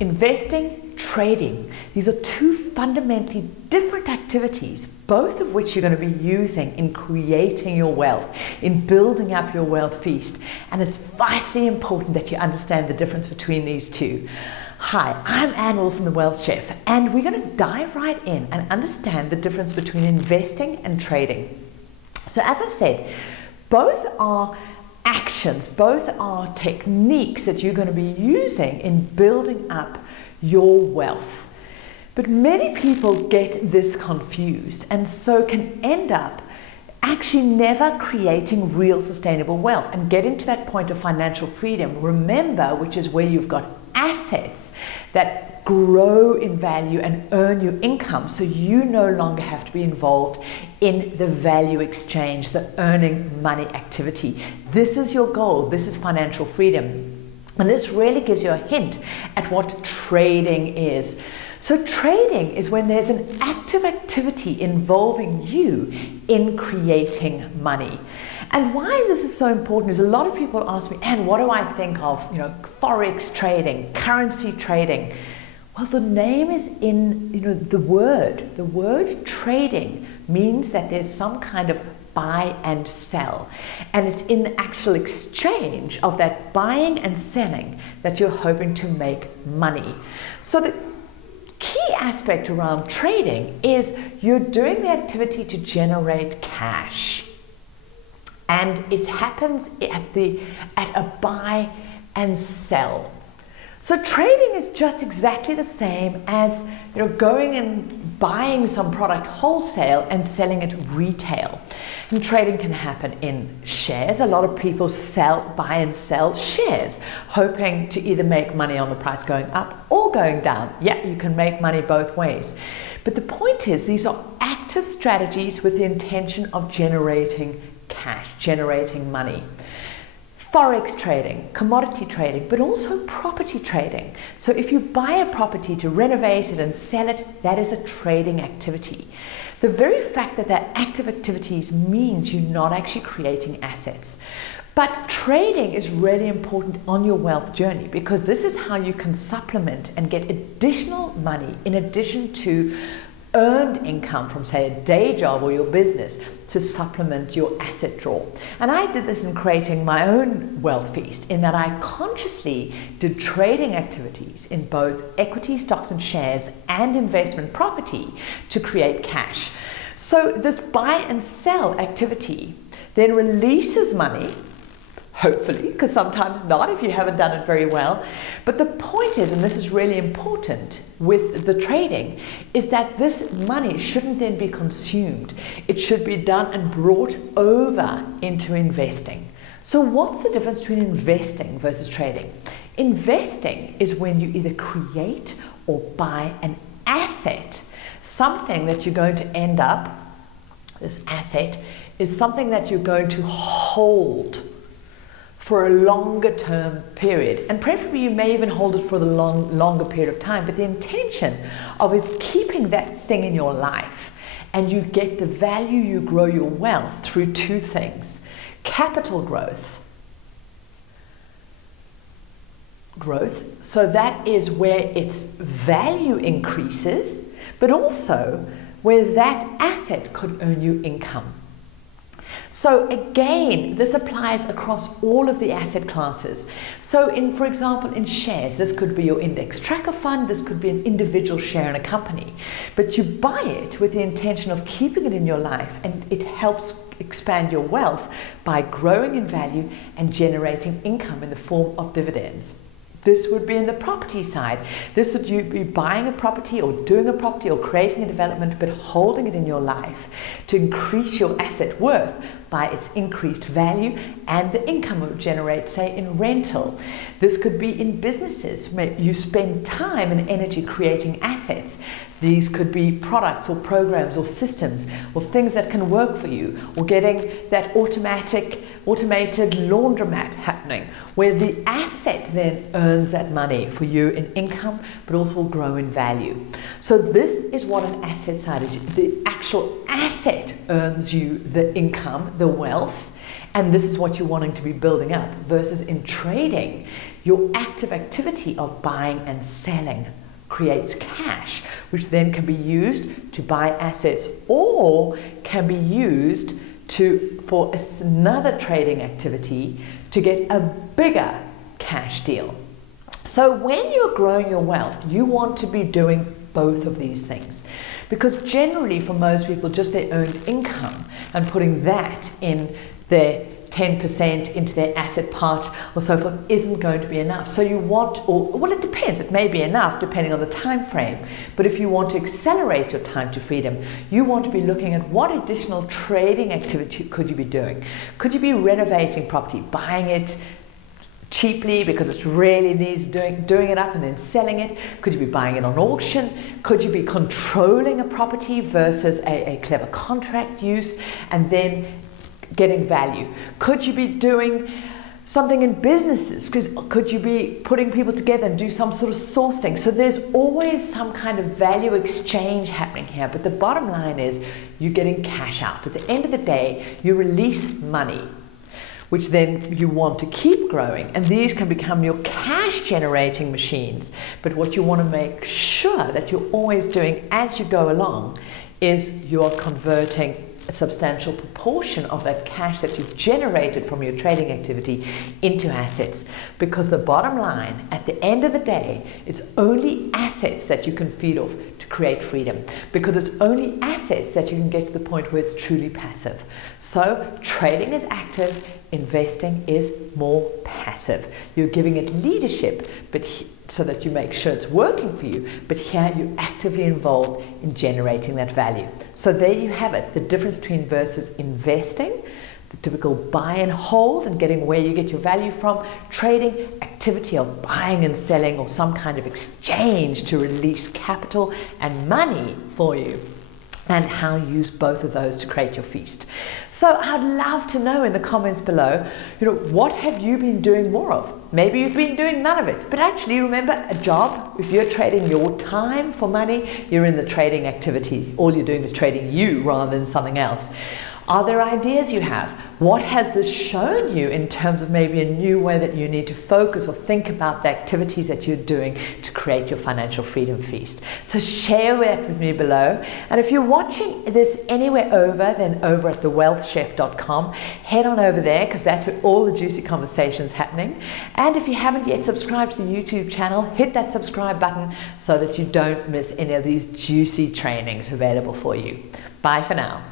Investing, trading, these are two fundamentally different activities, both of which you're going to be using in creating your wealth, in building up your wealth feast. And it's vitally important that you understand the difference between these two. Hi, I'm Ann Wilson, the Wealth Chef, and we're going to dive right in and understand the difference between investing and trading. So as I've said, both are actions, both are techniques that you're going to be using in building up your wealth. But many people get this confused and so can end up actually never creating real sustainable wealth and getting to that point of financial freedom. Remember, which is where you've got assets that grow in value and earn you income, so you no longer have to be involved in the value exchange, the earning money activity. This is your goal. This is financial freedom. And this really gives you a hint at what trading is. So trading is when there's an active activity involving you in creating money. And why this is so important is a lot of people ask me, and what do I think of, forex trading, currency trading? Well, the name is in, the word. The word trading means that there's some kind of buy and sell. And it's in the actual exchange of that buying and selling that you're hoping to make money. So the key aspect around trading is you're doing the activity to generate cash. And it happens at a buy and sell. So trading is just exactly the same as going and buying some product wholesale and selling it retail. And trading can happen in shares. A lot of people buy and sell shares, hoping to either make money on the price going up or going down. Yeah, you can make money both ways. But the point is, these are active strategies with the intention of generating cash, generating money. Forex trading, commodity trading, but also property trading. So if you buy a property to renovate it and sell it, that is a trading activity. The very fact that they're active activities means you're not actually creating assets. But trading is really important on your wealth journey, because this is how you can supplement and get additional money in addition to earned income from, say, a day job or your business to supplement your asset draw. And I did this in creating my own wealth feast, in that I consciously did trading activities in both equity, stocks and shares, and investment property to create cash. So this buy and sell activity then releases money, hopefully, because sometimes not if you haven't done it very well. But the point is, and this is really important with the trading, is that this money shouldn't then be consumed. It should be done and brought over into investing. So what's the difference between investing versus trading? Investing is when you either create or buy an asset, something that you're going to end up, this asset is something that you're going to hold for a longer term period, and preferably you may even hold it for the longer period of time, but the intention of is keeping that thing in your life, and you get the value, you grow your wealth through two things: capital growth, so that is where its value increases, but also where that asset could earn you income. So again, this applies across all of the asset classes. So for example, in shares, this could be your index tracker fund, this could be an individual share in a company. But you buy it with the intention of keeping it in your life, and it helps expand your wealth by growing in value and generating income in the form of dividends. This would be in the property side. This would you be buying a property or doing a property or creating a development, but holding it in your life to increase your asset worth by its increased value and the income it would generate, say, in rental. This could be in businesses where you spend time and energy creating assets. These could be products or programs or systems or things that can work for you, or getting that automated laundromat happening, where the asset then earns that money for you in income, but also will grow in value. So this is what an asset side is. The actual asset earns you the income, the wealth, and this is what you're wanting to be building up. Versus in trading, Your active activity of buying and selling creates cash, which then can be used to buy assets or can be used for another trading activity to get a bigger cash deal. So when you're growing your wealth, you want to be doing both of these things, because generally for most people, just their earned income and putting that in their 10% into their asset part or so forth isn't going to be enough. So you want, well, it depends. It may be enough depending on the time frame. But if you want to accelerate your time to freedom, you want to be looking at what additional trading activity could you be doing. Could you be renovating property, buying it cheaply because it really needs doing it up and then selling it? Could you be buying it on auction? Could you be controlling a property versus a clever contract use and then getting value? Could you be doing something in businesses? Could you be putting people together and do some sort of sourcing? So there's always some kind of value exchange happening here, but the bottom line is you're getting cash out. At the end of the day, you release money, which then you want to keep growing, and these can become your cash generating machines. But what you want to make sure that you're always doing as you go along is you're converting a substantial proportion of that cash that you've generated from your trading activity into assets. Because the bottom line, at the end of the day, it's only assets that you can feed off to create freedom, because it's only assets that you can get to the point where it's truly passive. So trading is active, investing is more passive. You're giving it leadership, but so that you make sure it's working for you, but here you're actively involved in generating that value. So there you have it, the difference between versus investing, the typical buy and hold and getting where you get your value from, trading, activity of buying and selling or some kind of exchange to release capital and money for you, and how you use both of those to create your feast. So I'd love to know in the comments below, what have you been doing more of? Maybe you've been doing none of it, but actually remember, a job, if you're trading your time for money, you're in the trading activity. All you're doing is trading you rather than something else. Are there ideas you have? What has this shown you in terms of maybe a new way that you need to focus or think about the activities that you're doing to create your financial freedom feast? So share that with me below. And if you're watching this anywhere over, then over at thewealthchef.com, head on over there, because that's where all the juicy conversation's happening. And if you haven't yet subscribed to the YouTube channel, hit that subscribe button so that you don't miss any of these juicy trainings available for you. Bye for now.